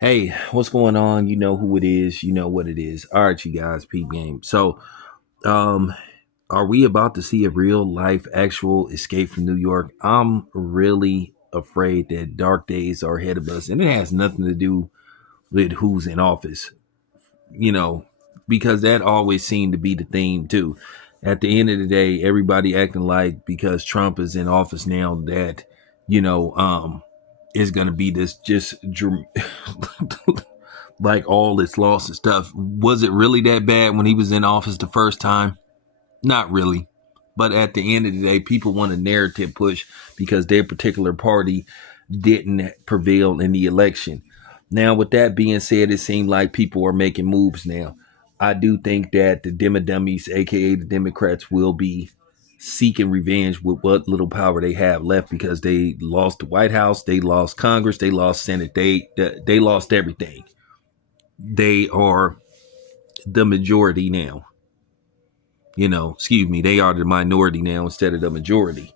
Hey, what's going on? You know who it is. You know what it is. All right, you guys, peep game. Um, are we about to see a real life, actual escape from New York? I'm really afraid that dark days are ahead of us, and it has nothing to do with who's in office. You know, because that always seemed to be the theme too. At the end of the day, everybody acting like because Trump is in office now that you know is going to be this just like all this loss and stuff. Was it really that bad when he was in office the first time? Not really. But at the end of the day, people want a narrative push because their particular party didn't prevail in the election. Now, with that being said, it seemed like people are making moves now. I do think that the Demodummies, aka the Democrats, will be seeking revenge with what little power they have left because they lost the White House, they lost Congress, they lost Senate, they lost everything. They are the majority now. Excuse me, they are the minority now instead of the majority.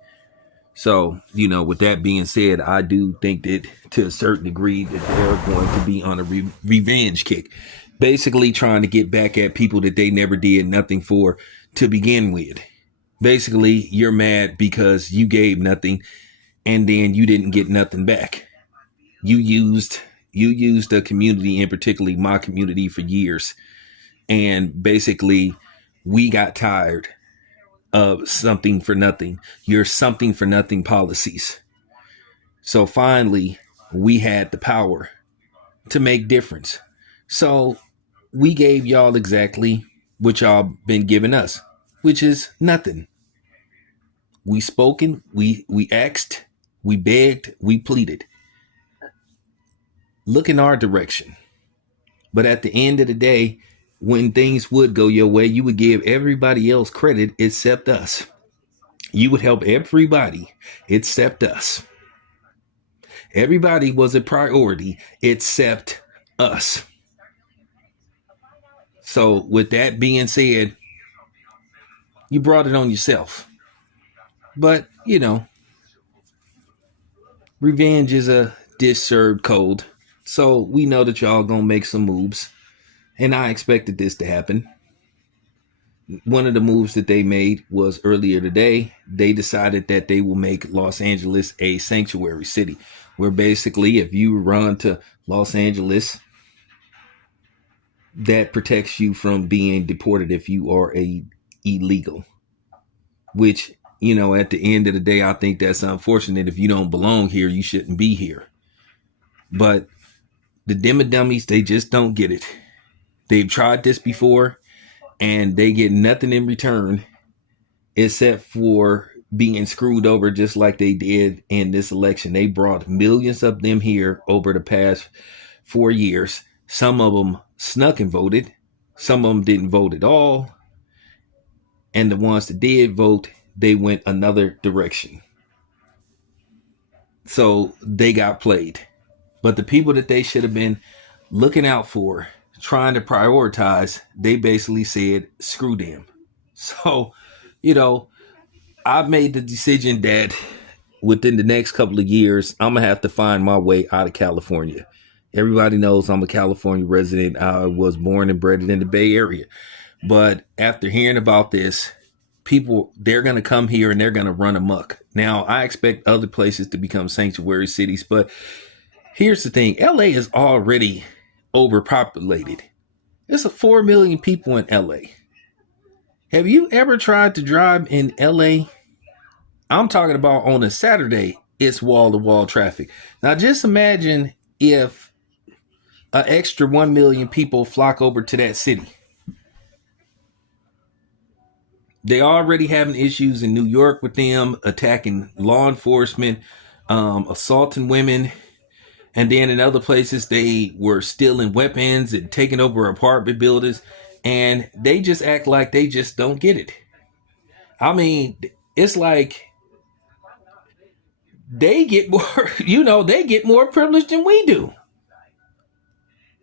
So, with that being said, I do think that to a certain degree that they're going to be on a revenge kick, basically trying to get back at people that they never did nothing for to begin with. Basically, you're mad because you gave nothing and then you didn't get nothing back. You used the community, and particularly my community, for years, and basically we got tired of something for nothing, your something for nothing policies. So finally, we had the power to make difference. So we gave y'all exactly what y'all been giving us, which is nothing. We spoken, we asked, we begged, we pleaded. Look in our direction. But at the end of the day, when things would go your way, you would give everybody else credit except us. You would help everybody except us. Everybody was a priority except us. So, with that being said, you brought it on yourself. But, revenge is a dish served cold. So, we know that y'all gonna make some moves. And I expected this to happen. One of the moves that they made was earlier today. They decided that they will make Los Angeles a sanctuary city, where basically, if you run to Los Angeles, that protects you from being deported if you are a illegal. Which, at the end of the day, I think that's unfortunate. If you don't belong here, you shouldn't be here. But the dummies, they just don't get it. They've tried this before, and they get nothing in return except for being screwed over just like they did in this election. They brought millions of them here over the past 4 years. Some of them snuck and voted. Some of them didn't vote at all. And the ones that did vote, they went another direction. So they got played. But the people that they should have been looking out for, trying to prioritize, they basically said, screw them. So, you know, I've made the decision that within the next couple of years, I'm going to have to find my way out of California. Everybody knows I'm a California resident. I was born and bred in the Bay Area. But after hearing about this, people, they're going to come here and they're going to run amok. Now, I expect other places to become sanctuary cities, but here's the thing. LA is already overpopulated. There's 4 million people in LA. Have you ever tried to drive in LA? I'm talking about on a Saturday, it's wall to wall traffic. Now just imagine if an extra 1 million people flock over to that city. They already having issues in New York with them attacking law enforcement, assaulting women. And then in other places, they were stealing weapons and taking over apartment buildings. And they just act like they just don't get it. I mean, it's like they get more, they get more privilege than we do.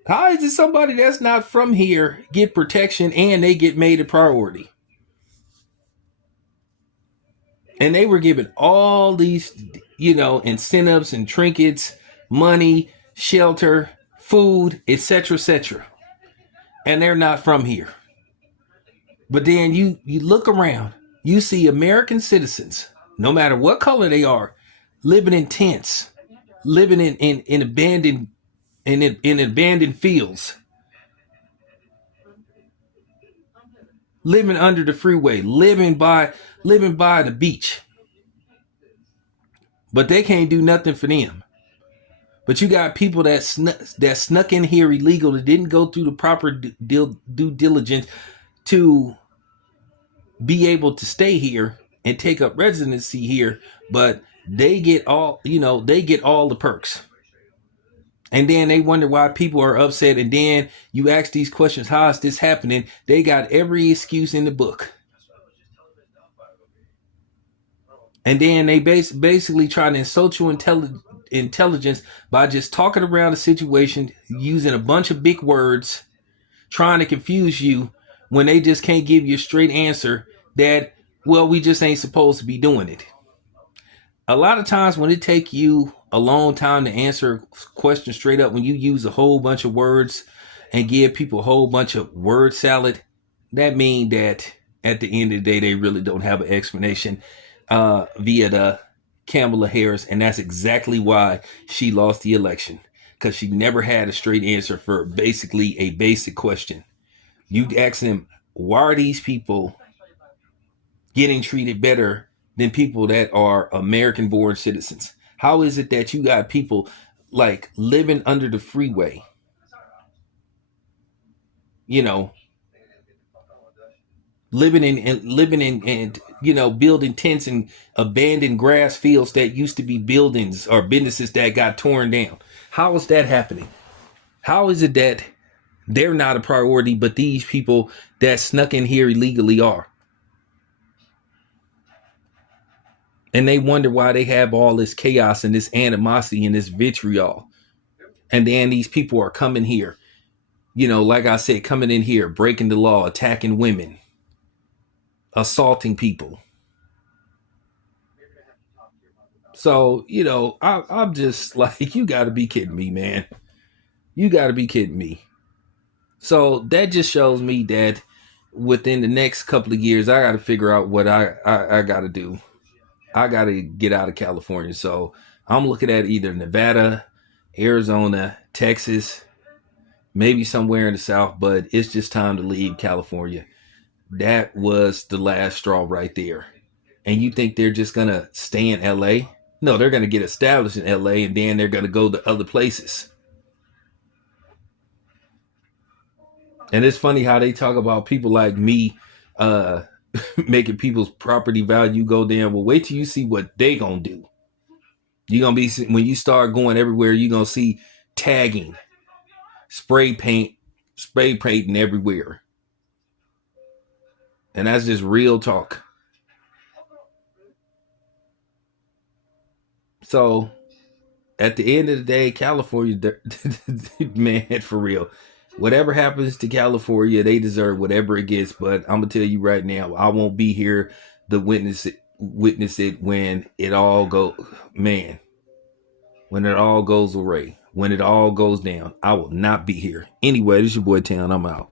How is it somebody that's not from here get protection and they get made a priority? And they were given all these, incentives and trinkets, money, shelter, food, etc., etc. And they're not from here. But then you look around, you see American citizens, no matter what color they are, living in tents, living in abandoned in abandoned fields, living under the freeway, living by the beach. But they can't do nothing for them. But you got people that snuck in here illegal, that didn't go through the proper due diligence to be able to stay here and take up residency here, but they get all, they get all the perks. And then they wonder why people are upset. And then you ask these questions, how is this happening? They got every excuse in the book. And then they basically try to insult your intelligence by just talking around the situation, using a bunch of big words, trying to confuse you when they just can't give you a straight answer that, well, we just ain't supposed to be doing it. A lot of times when it take you a long time to answer a question straight up, when you use a whole bunch of words and give people a whole bunch of word salad, that means that at the end of the day, they really don't have an explanation via the Kamala Harris. And that's exactly why she lost the election, because she never had a straight answer for basically a basic question. You ask them, why are these people getting treated better than people that are American born citizens? How is it that you got people like living under the freeway, living in building tents and abandoned grass fields that used to be buildings or businesses that got torn down? How is that happening? How is it that they're not a priority, but these people that snuck in here illegally are? And they wonder why they have all this chaos and this animosity and this vitriol. And then these people are coming here, like I said, coming in here, breaking the law, attacking women, assaulting people. So, I'm just like, you got to be kidding me, man. You got to be kidding me. So that just shows me that within the next couple of years, I got to figure out what I got to do. I got to get out of California. So I'm looking at either Nevada, Arizona, Texas, maybe somewhere in the South, but it's just time to leave California. That was the last straw right there. And you think they're just going to stay in LA? No, they're going to get established in LA, and then they're going to go to other places. And it's funny how they talk about people like me making people's property value go down. Well, wait till you see what they gonna do. You're gonna be, when you start going everywhere, you're gonna see tagging, spray painting everywhere. And that's just real talk. So at the end of the day, California, man, for real, whatever happens to California, they deserve whatever it gets. But I'm gonna tell you right now, I won't be here to witness it when it all when it all goes away, when it all goes down. I will not be here. Anyway, this is your boy Town. I'm out.